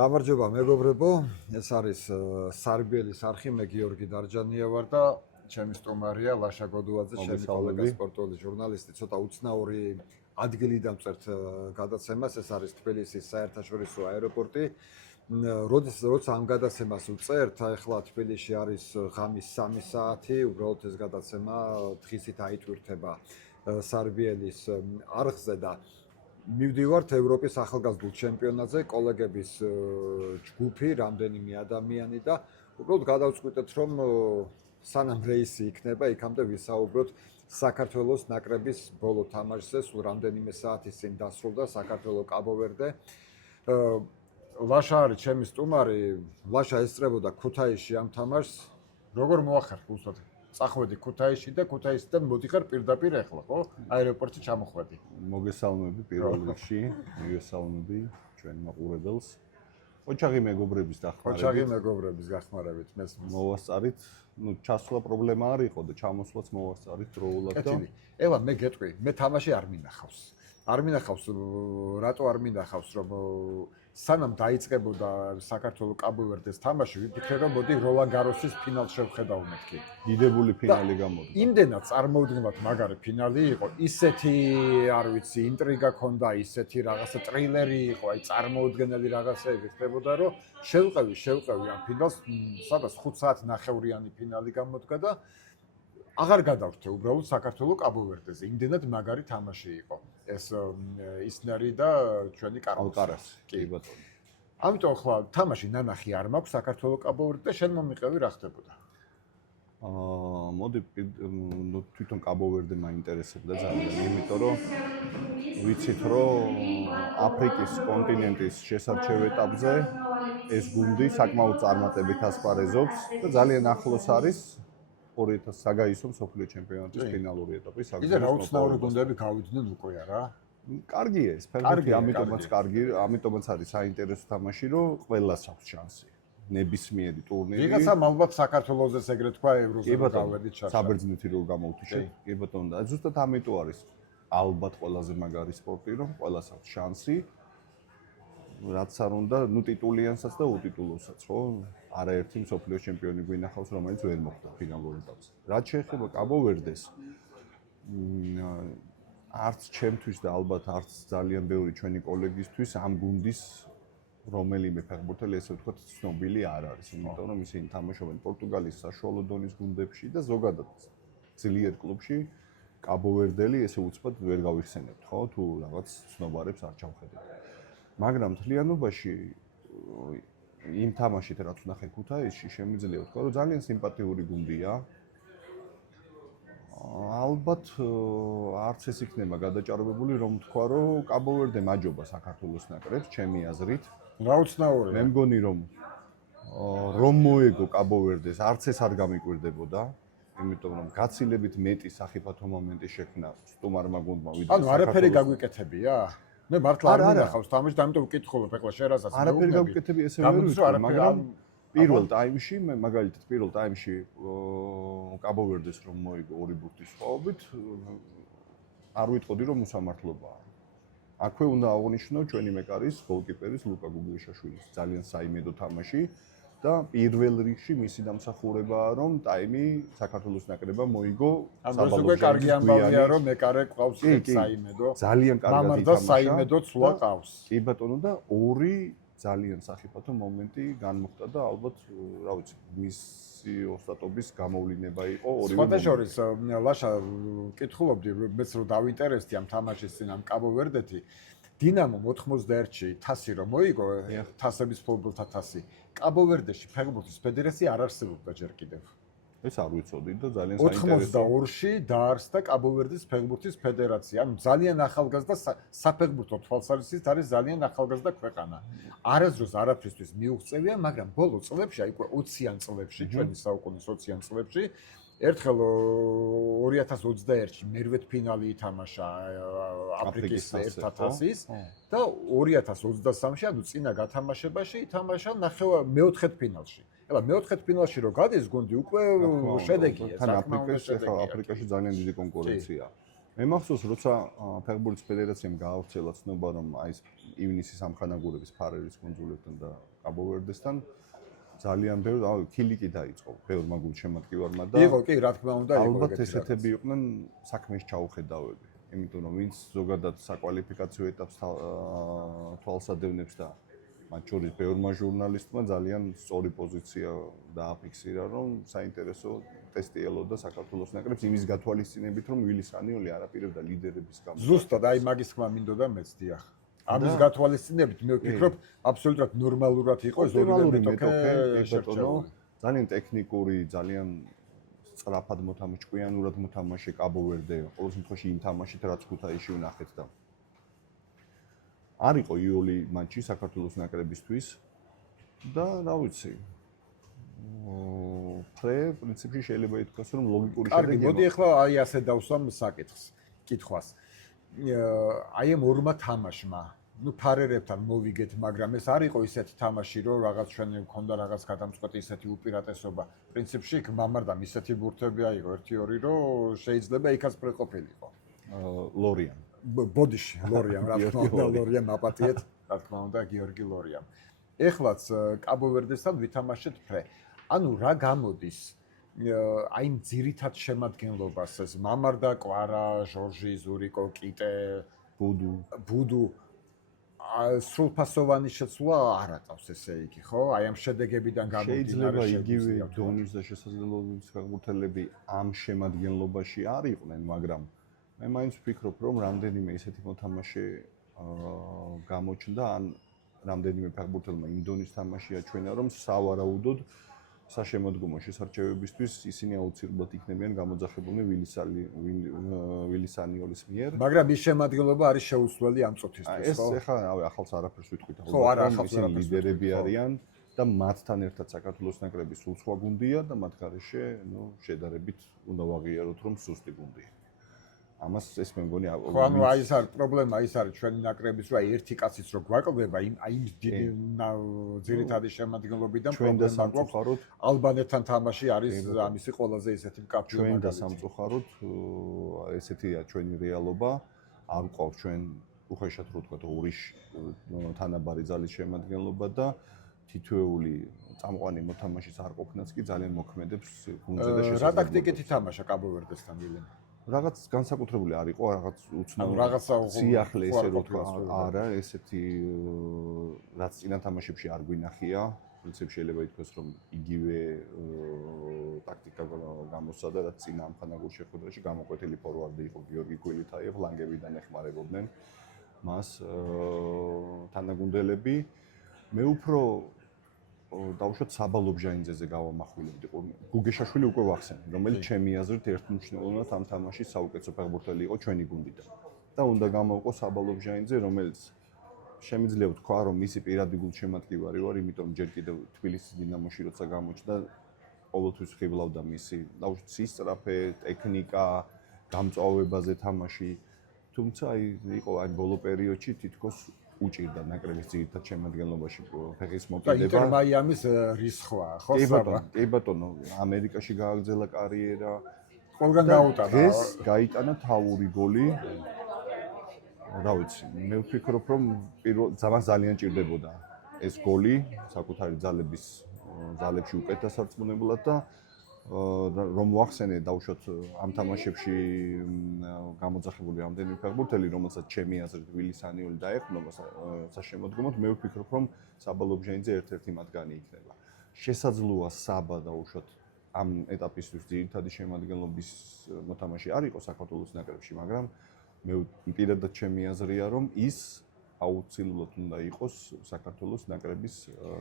გამარჯობა მეგობრებო, ეს არის სარბიელის არხი, მე გიორგი დარჯანია ვარ და ჩემი სტუმარია ლაშა გოდუაძე, ჩემი კოლეგა სპორტული ჟურნალისტი, ცოტა უცნაური ადგილიდან ვწერთ გადაცემას, ეს არის თბილისის საერთაშორისო აეროპორტი. როცა ამ გადაცემას ვწერთ, ახლა თბილისში არის ღამის 3 საათი, უბრალოდ ეს გადაცემა დღისით აიტვირთება სარბიელის არხზე და მივდივართ ევროპის ახალგაზრდულ ჩემპიონატზე, კოლეგების ჯგუფი, რამდენიმე ადამიანი და უბრალოდ გადავწყვიტეთ, რომ სანამ რეისი იქნება, იქამდე ვისაუბროთ საქართველოს ნაკრების ბოლო თამაშზე, სულ რამდენიმე საათის წინ დასრულდა საქართველოს კაბო-ვერდე. ლაშა არის ჩემი სტუმარი, ლაშა ესწრებოდა ქუთაისში ამ თამაშს. როგორ მოახერხ უბრალოდ? წახვედი ქუთაისში და ქუთაისიდან მოდიხარ პირდაპირ ახლა, ხო? აეროპორტში ჩამოხვედი. მოგესალმები პირველ რიგში, მოგესალმები ჩვენ მაყურებელს. ოჩაღი მეგობრების დახმარებით. ოჩაღი მეგობრების გახმარებით მეს მოვასწარით, ჩასვლა პრობლემა არ იყო და ჩამოსვლაც მოვასწარით დროულად და ევა მე გეტყვი, მე თამაში არ მინახავს. არ მინახავს, რატო არ მინახავს, რომ სანამ დაიწყებოდა საქართველოს კაბო-ვერდეს თამაში, ვიფიქრე რომ მოდი როლან გაროსის ფინალს შევხედავ მეთქი. დიდებული ფინალი გამოდგა. იმდენად წარმოუდგენლად მაგარი ფინალი იყო, ისეთი, არ ვიცი, ინტრიგა ქონდა, ისეთი რაღაცა ტრილერი იყო, აი წარმოუდგენელი რაღაცები ხდებოდა, რომ შევყევი ამ ფინალს, სადაც 5 საათი ნახევრიანი ფინალი გამოდგა და აღარ გადავრთე უბრალოდ საქართველოს კაბო-ვერდეზე. იმდენად მაგარი თამაში იყო. ეს ისნარი და ჩვენი ალკარასი. კი ბატონო. ამიტომ ხლა თამაში ნანახი არ მაქვს საქართველოს კაბო-ვერდე და შენ მომიყევი რა ხდებოდა? მოდი თვითონ კაბო-ვერდე მაინტერესებდა ძალიან, იმიტომ რომ ვიცით რომ აფრიკის კონტინენტის შესარჩევ ეტაპზე ეს გუნდი საკმაოდ წარმატებით ასპარეზობს და ძალიან ახლოს არის 2000 საგაისო მსოფლიო ჩემპიონატის ფინალური ეტაპის აგზავნის. ისე რაუცნაური გუნდები გავიდნენ უკვე არა? კარგია ეს, ფერმეტი, ამიტომაც კარგი, ამიტომაც არის საინტერესო თამაში, რომ ყველას აქვს შანსი. ნებისმიერი ტურნირი. ვიღაცამ ალბათ საქართველოსზეც ეგრეთ თქვა ევროზე გავედით ჩაშა. საბერძნეთი რო გამოვთიშეთ. კი ბატონო, და ზუსტად ამიტომ არის ალბათ ყველაზე მაგარი სპორტი, რომ ყველას აქვს შანსი. რაც არ უნდა, ტიტულიანსაც და უტიტულოსაც, ხო? არაერთი მსოფლიო ჩემპიონი გვინახავს, რომელიც ვერ მოხვდა ფინალურ ეტაპზე. რაც შეეხება კაბო-ვერდეს, არც ჩემთვის და ალბათ არც ძალიან ბევრი ჩვენი კოლეგისთვის ამ გუნდის რომელიმე ფეხბურთელი ესე ვთქვათ ცნობილი არ არის, იმიტომ რომ ისინი თამაშობენ პორტუგალიის საშუალო დონის გუნდებში და ზოგადად ძლიერ კლუბში კაბო-ვერდელი ესე უცბად ვერ გავიხსენებთ, ხო? თუ რაღაც ცნობარებს არ ჩავხედეთ. მაგრამ მთლიანობაში იმ თამაშით რაც ვნახე ქუთაისში, შემიძლია ვთქვა, რომ ძალიან სიმპათიური გუნდია. ალბათ არც ეს იქნება გადაჭარბებული, რომ ვთქვა, რომ კაბო-ვერდე მაჯობა საქართველოს ნაკრებს, ჩემი აზრით. რაუცნაური. მე მგონი რომ მოეგო კაბო-ვერდეს, არც ეს არ გამიკვირდებოდა, იმიტომ რომ გაცილებით მეტი სახიფათო მომენტი შექმნა სტუმარმა გუნდმა ვიდრე საქართველოს. ანუ არაფერი გაგვიკეთებია? მე მართლა არ მინახავს თამაში და ამიტომ ვკითხულობ ეხლა შერაზას. არაფერი გავუკეთები ესე ვერ ვიტყვი, მაგრამ პირველ ტაიმში მე მაგალითად პირველ ტაიმში კაბო-ვერდეს რომ მოიგო 2 ბურთის სხვაობით არ ვიტყოდი რომ უსამართლობაა. აქვე უნდა აღნიშნო ჩვენი მეკარის გოლკიპერის ლუკა გუგლიშაშვილის ძალიან საიმედო თამაში და პირველ რიგში მისი დამსახურებაა რომ ტაიმი საქართველოს ნაკრებმა მოიგო საბოლოო. ანუ კარგი ამბავია რომ მეკარე ყავს საიმედო. ძალიან კარგად ითამაშა. საიმედო ცვლა ყავს. კი ბატონო და 2 ძალიან სახიფათო მომენტი განმოხდა და ალბათ რა ვიცი მისი ოსტატობის გამოვლინება იყო ორივე. სხვადასხვის ლაშა ვკითხულობდი მეც რომ დავინტერესდი ამ თამაშის წინ ამ კაბო-ვერდეთი. დინამო 91-ში თასი რომ მოიგო, თასების ფეხბურთთა თასი. კაბო-ვერდეში ფეხბურთის ფედერაცია არ არსებობდა ჯერ კიდევ. ეს არ ვიცოდი და ძალიან საინტერესო. 82-ში დაარსდა კაბო-ვერდის ფეხბურთის ფედერაცია. ანუ ძალიან ახალგაზრდა საფეხბურთო თვალსაზრისით არის ძალიან ახალგაზრდა ქვეყანა. არასდროს არაფრისთვის მიუღწევია, მაგრამ ბოლო წლებში, აი 20-იან წლებში, ჩვენი საუკუნის 20-იან წლებში, ერთხელ 2021-ში მერვეთ ფინალი ითამაშა აფრიკის ერთათასის და 2023-ში, ანუ წინა გათამაშებაში ითამაშა მეოთხედ ფინალში. ეხლა მეოთხედ ფინალში რო გადის გუნდი უკვე შედეგია, თან აფრიკაში ძალიან დიდი კონკურენცია. მე მახსოვს, როცა ფეხბურთის ფედერაციამ გაავრცელა ცნობა, რომ აი ეს ივნისის ამხანაგურების ფარერის კუნძულებთან და კაბო-ვერდესთან ძალიან ბევრი ქილიკი დაიწყო ბევრ მაგულ შემატკივარმა და იყო კი, რა თქმა უნდა, იყო ალბათ ესეთები იყვნენ საქმის ჩაუხედავები. იმიტომ რომ ვინც ზოგადად საკვალიფიკაციო ეტაპს თვალსადევნებს და მათ შორის ბევრმა ჟურნალისტმა ძალიან სწორი პოზიცია დააფიქსირა, რომ საინტერესო ტესტი ელოდა საქართველოს ნაკრებს იმის გათვალისწინებით, რომ ვილის ანიოლი არაპირებდა ლიდერების გამო. ზუსტად, აი მაგის თქმა მინდოდა მეც დიახ. ამის გათვალისწინებით მე ვფიქრობ, აბსოლუტურად ნორმალურად იყო ზოგადად მეტოქე შერჩეული. ძალიან ტექნიკური, ძალიან სწრაფად ჭკვიანურად მოთამაშე კაბო-ვერდე, ყოველ შემთხვევაში იმ თამაშით რაც ქუთაისში ვნახეთ და არ იყო იოლი მატჩი საქართველოს ნაკრებისთვის და რა ვიცი. პრინციპში შეიძლება ითქვას, რომ ლოგიკური შედეგია. კარგი, მოდი ახლა აი ასე დავსვამ კითხვას. აი ამ ორმა თამაშმა, ფარერებთან მოვიგეთ, მაგრამ ეს არ იყო ისეთი თამაში, რომ რაღაც ჩვენ მქონდა რაღაც გადამწყვეტი ისეთი უპირატესობა. პრინციპში იქ მამარდამ ისეთი ბურთები აიღო 1-2, რომ შეიძლება იქაც პრეყოფილიყო. ლორიამ. ბოდიში, ლორიამ, რა თქმა უნდა, ლორიამ აპატიეთ, რა თქმა უნდა, გიორგი ლორიამ. ეხლაც კაბო-ვერდესთან ვითამაშეთ ფრე. ანუ რა გამოდის? აი იმ ძირითად შემადგენლობას ეს მამარდა, კვარა, ჟორჟი, ზურიკო, კიტე, ბუდუ სრულფასოვანი შეცვლა არ აწავს ესე იგი, ხო? აი ამ შედეგებიდან გამომდინარე შეიძლება იგივე დონის და შესაძლებლობის ფეხბურთელები ამ შემადგენლობაში არ იყვნენ, მაგრამ მე მაინც ვფიქრობ, რომ რამდენიმე ისეთი მოთამაშე გამოჩნდა, ან რამდენიმე ფეხბურთელმა იმ დონის თამაში აჩვენა, რომ სავარაუდოდ საშემოდგომო შესარჩევებისთვის ისინი აუცილებლად იქნებიან გამოძახებულნი ვილის ანიოლის მიერ. მაგრამ ის შემადგენლობა არის შეუცვლელი ამ წუთისთვის, ხო? ეს ახლა ახალს არაფერს ვიტყვით, ხო, არა, ახალს ისინი ლიდერები არიან და მათთან ერთად საქართველოს ნაკრების სულ სხვა გუნდია და მათ გარეშე, შედარებით უნდა ვაღიაროთ, რომ სუსტი გუნდია. ამას ეს მე მგონი ხო, ანუ აი ეს არის პრობლემა, ის არის ჩვენი ნაკრების, რომ აი ერთი კაციც რო გვაკლდება იმ ძირითადი შემადგენლობიდან პრობლემა გვაქვს. ალბანეთთან თამაში არის ამისი ყველაზე ისეთი მკაფიო მაგალითი. ჩვენ და სამწუხაროდ ესეთია ჩვენი რეალობა. არ გვყავს ჩვენ უხეშად რო ვთქვათ ორი თანაბარი ძალის შემადგენლობა და თითოეული წამყვანი მოთამაშის არ ყოფნაც კი ძალიან მოქმედებს გუნდზე და შესაძლებლობას. რა ტაქტიკით ითამაშა კაბო-ვერდესთან ვილენ? რაღაც განსაკუთრებული არ იყო, რაღაც უცნაური სიახლე ესე რომ არა, ესეთი რაც წინა თამაშებში არ გვინახია, პრინციპში შეიძლება ითქვას, რომ იგივე ტაქტიკა გამოსცადა, რაც წინა ამხანაგურ შეხვედრაში გამოკვეთილი ფორვარდი იყო გიორგი კვილითაიევ, ფლანგებიდან ეხმარებოდნენ მას თანაგუნდელები. მე უფრო დავუშვათ საბა ლობჟაინძეზე გავამახვილებდი. გუგეშაშვილი უკვე ვახსენე, რომელიც ჩემი აზრით ერთმნიშვნელოვნად ამ თამაშის საუკეთესო ფეხბურთელი იყო ჩვენი გუნდიდან. და უნდა გამოვყო საბა ლობჟაინძე, რომელიც შემიძლია ვთქვა, რომ მისი პირადი გულშემატკივარი ვარ, იმიტომ რომ ჯერ კიდევ თბილისის დინამოში როცა გამოჩნდა, ყოველთვის ხიბლავდა მისი დავუშვათ სისწრაფე, ტექნიკა, გამწვავებაზე თამაში. თუმცა იყო აი ბოლო პერიოდში თითქოს უჭირდა ნაკრების ძირითად შემადგენლობაში ფეხის მოკიდება. და ინტერ მაიამის რისხვა, ხო საბა? კი ბატონო, ამერიკაში გააგრძელა კარიერა. ყველგან გაუტანა. ეს გაიტანა თავური გოლი. რა ვიცი, მე ვფიქრობ, რომ ძალიან ჭირდებოდა ეს გოლი საკუთარი ძალებში უკეთ დასარწმუნებლად და რომ ვახსენე დავუშვათ ამ თამაშებში გამოძახებული რამდენი ფეხბურთელი, რომელსაც ჩემი აზრით ვილის ანიოლი დაეხმობა საშემოდგომოდ, მე ვფიქრობ, რომ საბა ლობჟაინძე ერთ-ერთი მათგანი იქნება. შესაძლოა საბა დავუშვათ ამ ეტაპისთვის ძირითადი შემადგენლობის მოთამაშე არ იყო საქართველოს ნაკრებში, მაგრამ მე პირადად ჩემი აზრია, რომ ის აუცილებლად უნდა იყოს საქართველოს ნაკრების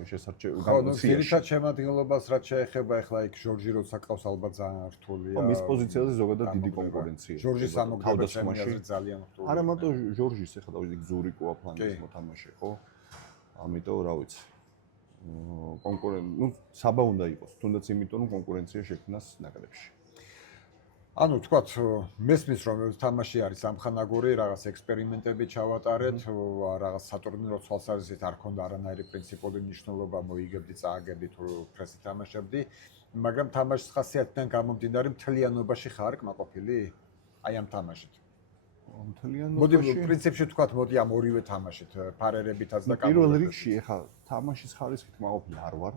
შესარჩევი გამოცდაში. ხო, ძირითად შემადგენლობას რაც შეეხება, ახლა იქ ჟორჟი როცა ყავს ალბათ ძალიან რთულია. ხო, მის პოზიციაზე ზოგადად დიდი კონკურენციაა. ჟორჟის ამოგრება ჩემი აზრით ძალიან რთულია. არა მარტო ჟორჟის, ახლა დავიწყე ზურიკოა ფლანგის მოთამაშე, ხო? ამიტომ რა ვიცი. საბა უნდა იყოს, თუნდაც იმიტომ რომ კონკურენცია შექმნას ნაკრებში. ანუ თქვათ, მესმის რომ თამაში არის ამხანაგური, რაღაც ექსპერიმენტები ჩავატარეთ, რაღაც სატურნირო თვალსაზრისით არ ქონდა არანაირი პრინციპული მნიშვნელობა, მოიგებდი, წააგებდი თუ ფრესი თამაშებდი, მაგრამ თამაშის ხასიათიდან გამომდინარე მთლიანობაში ხარ კმაყოფილი აი ამ თამაშით. მთლიან მოდი ნოთაში პრინციპში ვთქვათ, მოდი ამ ორივე თამაშით, ფარერებითაც და პირველ რიგში ეხა თამაშის ხარისხით მაყოფილი არ ვარ.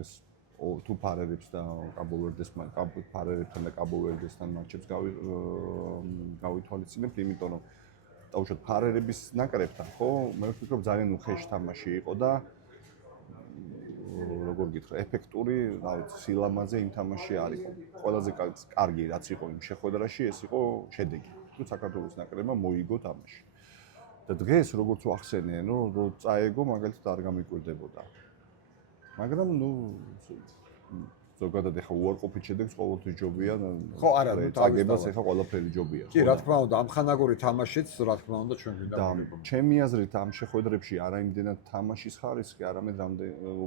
ეს თუ ფარერებს და კაბოვერდესთან ფარერებთან და კაბოვერდესთან მატჩებს გავითვალისწინებთ, იმიტომ რომ დაუშვათ ფარერების ნაკრებთან, ხო? მე ვფიქრობ ძალიან უხეში თამაში იყო და როგორ გითხრა, ეფექტური, რა ვიცი, სილამაზე იმ თამაში არ იყო. ყველაზე კარგი რაც იყო იმ შეხვედრაში, ეს იყო შედეგი. თუ საქართველოს ნაკრებმა მოიგო თამაში. და დღეს როგორც ვახსენე, რომ წაეგო მაგალითად არ გამიკვირდებოდა. მაგრამ ზოგადად ეხა უარყოფით შედეგს ყოველთვის ჯობია. ხო, არა, წაგებას ეხა ყველაფერი ჯობია. კი, რა თქმა უნდა, ამ ხანაგური თამაშიც, რა თქმა უნდა, ჩვენ გვინდა და ჩემი აზრით ამ შეხვედრებში არა იმდენად თამაშის ხარისხი, არამედ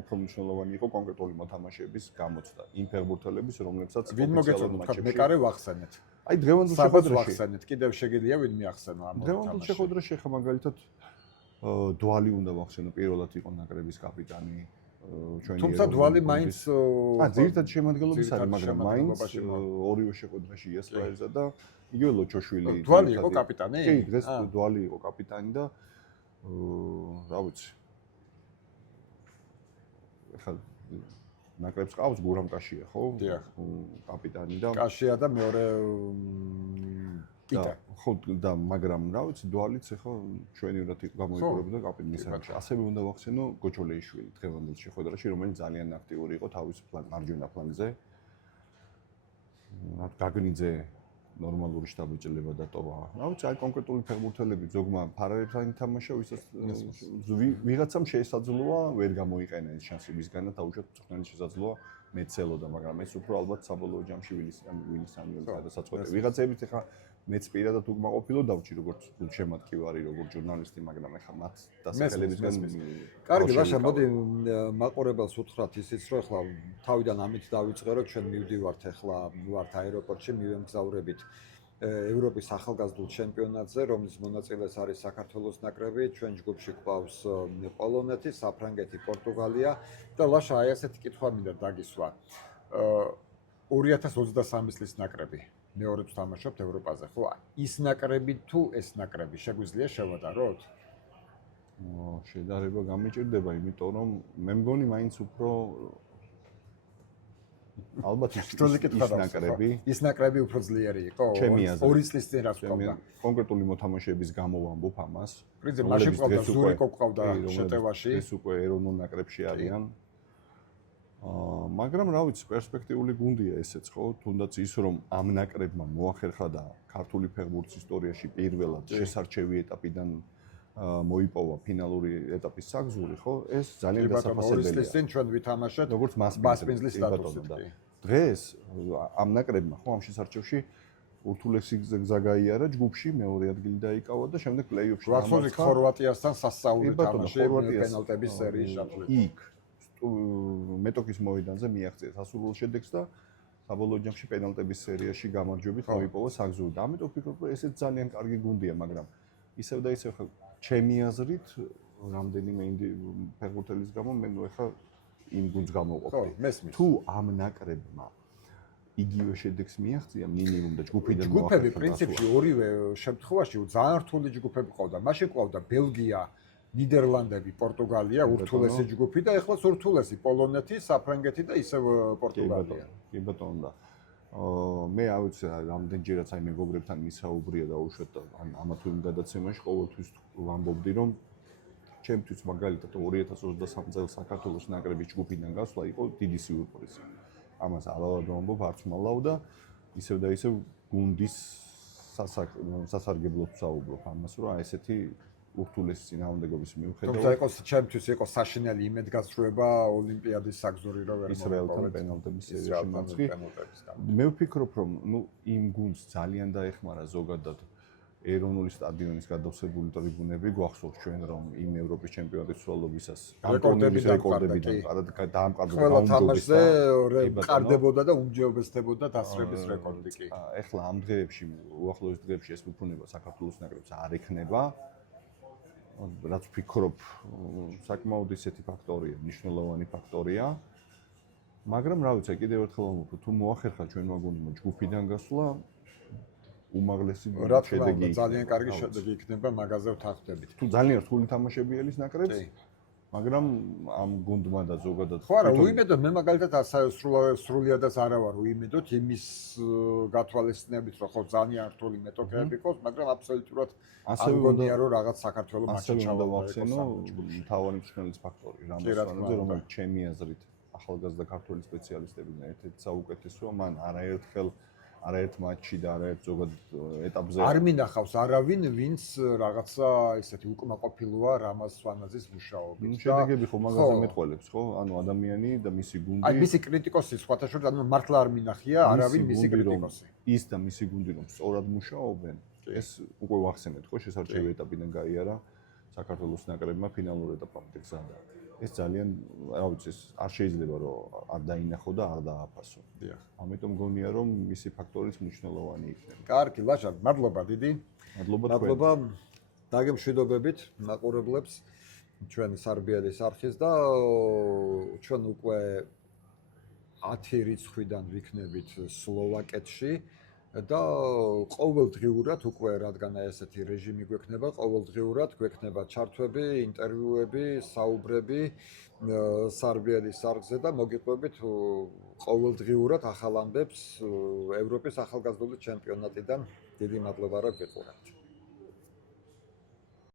უფრო მნიშვნელოვანი იყო კონკრეტული მოთამაშეების გამოცდა. იმ ფეხბურთელების, რომლებსაც ვინ მოგეწონა თქვა, მეკარე ვახსენეთ. აი დღევანდელ შეხვედრაში ვახსენეთ, კიდევ შეგიძლია ვინ მიახსენო ამ დღევანდელ შეხვედრაში ხა მაგალითად დვალი უნდა ვახსენო, პირველად იყო ნაკრების კაპიტანი ჩვენი. თუმცა დვალი მაინც ძირითად შემადგენლობის არის, მაგრამ მაინც ორივე შეხვედრაში იასპაერზა და იგივე ლოჩოშვილი. დვალი იყო კაპიტანი? კი, დღეს დვალი იყო კაპიტანი და რა ვიცი. ხა ნაკრებს ყავს გურამ კაშია, ხო? დიახ. კაპიტანი და კაშია და მეორე კიტა. ხო და მაგრამ რა ვიცი, დვალიც ახლა ჩვენივრად იყო გამოიყურებოდა კაპიტნის საგანში. ასევე უნდა ვახსენო გოჩოლეიშვილი დღევანდელ შეხვედრაში, რომელიც ძალიან აქტიური იყო თავის მარჯვენა ფლანგზე. გაგნიძე ნორმალური შტაბეჭილება დატოვა. რა ვიცი, აი კონკრეტული ფეხბურთელები ზოგმა ფარერებთან ითამაშა, ვისაც ვიღაცამ შეესაძლოა ვერ გამოიყენა ეს შანსი მისგანაც, დაუშვათ მწვრთნელის შესაძლოა მეცელოდა, მაგრამ ეს უფრო ალბათ საბოლოო ჯამში ვილის სამიელს გადასაწყვეტია. ვიღაცებით ახლა მეც პირადად უკმაყოფილო დავჭი, როგორც გულშემატკივარი, როგორც ჟურნალისტი, მაგრამ ახლა მათ დასახელებისგან კარგი, ლაშა, მოდი მაყურებელს უთხრათ ისიც, რომ ახლა თავიდან ამით დავიწყე, რომ ჩვენ მივდივართ ახლა ვართ აეროპორტში, მივემგზავრებით ევროპის ახალგაზრდულ ჩემპიონატზე, რომლის მონაწილეს არის საქართველოს ნაკრები, ჩვენ ჯგუფში გვყავს პოლონეთი, საფრანგეთი, პორტუგალია და ლაშა, აი ასეთი კითხვა მინდა დაგისვა. 2023 წლის ნაკრები მეორე თუ თამაშობთ ევროპაზე, ხო? ის ნაკრები თუ ეს ნაკრები შეგვიძლია შევადაროთ? შედარება გამიჭირდება, იმიტომ რომ მე მგონი მაინც უფრო ალბათ ის ნაკრები უფრო ძლიერი იყო? ჩემი აზრით. 2 წლის წინ რაც ყავდა. კონკრეტული მოთამაშეების გამო ვამბობ ამას. პრინციპი მაშინ ყავდა ზურიკო ყავდა შეტევაში. ეს უკვე ეროვნულ ნაკრებში არიან. მაგრამ რა ვიცი, პერსპექტიული გუნდია ესეც, ხო? თუნდაც ის რომ ამ ნაკრებმა მოახერხა და ქართული ფეხბურთის ისტორიაში პირველად შესარჩევი ეტაპიდან მოიპოვა ფინალური ეტაპის საგზური, ხო? ეს ძალიან დასაფასებელია. 2 წლის წინ ჩვენ ვითამაშეთ როგორც მასპინძლის სტატუსით. დღეს ამ ნაკრებმა, ხო, ამ შესარჩევში ურთულესი გზა გაიარა ჯგუფში, მეორე ადგილი დაიკავა და შემდეგ პლეი-ოფში დამარცხა ხორვატიასთან სასწაული თამაში პენალტების სერიის ჩათვლით. იქ მეტოქის მოედანზე მიაღწია სასურველ შედეგს და საბოლოო ჯამში პენალტების სერიაში გამარჯვებით მოიპოვა საგზური. და ამიტომ ვფიქრობ, რომ ესეც ძალიან კარგი გუნდია, მაგრამ ისევ და ისევ ჩემი აზრით, რამდენიმე ფეხბურთელის გამო მე ხა იმ გუნდს გამოვყოფდი. თუ ამ ნაკრებმა იგივე შედეგს მიაღწია მინიმუმ და ჯგუფიდან ჯგუფები პრინციპში ორივე შემთხვევაში ძალიან რთული ჯგუფები ყავდა. მაშინ ყავდა ბელგია, ნიდერლანდები, პორტუგალია, ურთულესი ჯგუფი და ეხლა ურთულესი პოლონეთი, საფრანგეთი და ისევ პორტუგალია. კი ბატონო. მე არ ვიცი რამდენჯერაც აი მეგობრებთან მისაუბრია და უშუალოდ ამა თუ იმ გადაცემაში ყოველთვის ვამბობდი რომ ჩემთვის მაგალითად 2023 წელს საქართველოს ნაკრების ჯგუფიდან გასვლა იყო დიდი სიურპრიზი. ამას ალავად ვამბობ, არც მალავ და ისევ და ისევ გუნდის სასარგებლოდ ვსაუბრობ ამას, რომ აი ესეთი ურთულესი წინააღმდეგობის მიუხედავად თუმცა იყო ჩემთვის იყო საშინელი იმედგაცრუება ოლიმპიადის საგზური რო ვერ ისრაელთან პენალტების სერიაში მაცხი. მე ვფიქრობ, რომ იმ გუნდს ძალიან დაეხმარა ზოგადად ეროვნული სტადიონის გადავსებული ტრიბუნები. გვახსოვს ჩვენ რომ იმ ევროპის ჩემპიონატის სრულობისას რეკორდები დაამყარდა ყველა თამაშზე მყარდებოდა და უმჯობესდებოდა დასრების რეკორდი კი. ეხლა ამ დღეებში უახლოეს დღეებში ეს უფუნება საქართველოს ნაკრებს არ ექნება. რაც ვფიქრობ, საკმაოდ ისეთი ფაქტორია, მნიშვნელოვანი ფაქტორია. მაგრამ რა ვიცი, კიდევ ერთხელ ვამბობ, თუ მოახერხა ჩვენმა გუნდმა ჯგუფიდან გასვლა, უმაღლესი რა თქმა შედეგი უნდა, ძალიან იქნება, კარგი ალბათ. შედეგი იქნება მაგაზე ვთანხმდებით. თუ ძალიან რთული თამაშები ელის ნაკრებს, კი. მაგრამ ამ გუნდმა და ზოგადად ხო არა, უიმედოდ მე მაგალითად სრულიადაც არა ვარ უიმედოდ იმის გათვალისწინებით, რომ ხო ძალიან რთული მეტოქეები ყავს, მაგრამ აბსოლუტურად არ მგონია რომ რაღაც საქართველოს მატჩი ასევე უნდა ჩავარდა ვახსენო მთავარი მსხვილის ფაქტორი რამოსვანაძე, რომელიც ჩემი აზრით ახალგაზრდა ქართველი სპეციალისტები ერთ-ერთი საუკეთესოა, მან არაერთ მატჩში და არაერთ ზოგადად ეტაპზე არ მინახავს არავინ, ვინც რაღაცა ისეთი უკმაყოფილოა რამოსვანაძის მუშაობით. შედეგები ხო მაგაზე მეტყველებს, ხო? ანუ ადამიანი და მისი გუნდი. აი მისი კრიტიკოსი სხვათა შორის ანუ მართლა არ მინახია არავინ მისი კრიტიკოსი. ის და მისი გუნდი რომ სწორად მუშაობენ, ეს უკვე ვახსენეთ, ხო, შესარჩევი ეტაპიდან გაიარა საქართველოს ნაკრებმა ფინალურ ეტაპამდე გზადა. ეს ძალიან, რა ვიცი, არ შეიძლება რომ არ დაინახო და არ დააფასო. დიახ. ამიტომ მგონია რომ მისი ფაქტორიც მნიშვნელოვანი იქნება. კარგი, ლაშა, მადლობა დიდი. მადლობა დაგემშვიდობებით მაყურებლებს ჩვენი სარბიელის არხის და ჩვენ უკვე 10 რიცხვიდან ვიქნებით სლოვაკეთში და ყოველდღიურად უკვე რადგან ესეთი რეჟიმი გვექნება, ყოველდღიურად გვექნება ჩართვები, ინტერვიუები, საუბრები სარბიელის არხზე და მოგიყვებით ყოველდღიურად ახალ ამბებს ევროპის ახალგაზრდული ჩემპიონატიდან. დიდი მადლობა რომ გიყურებთ.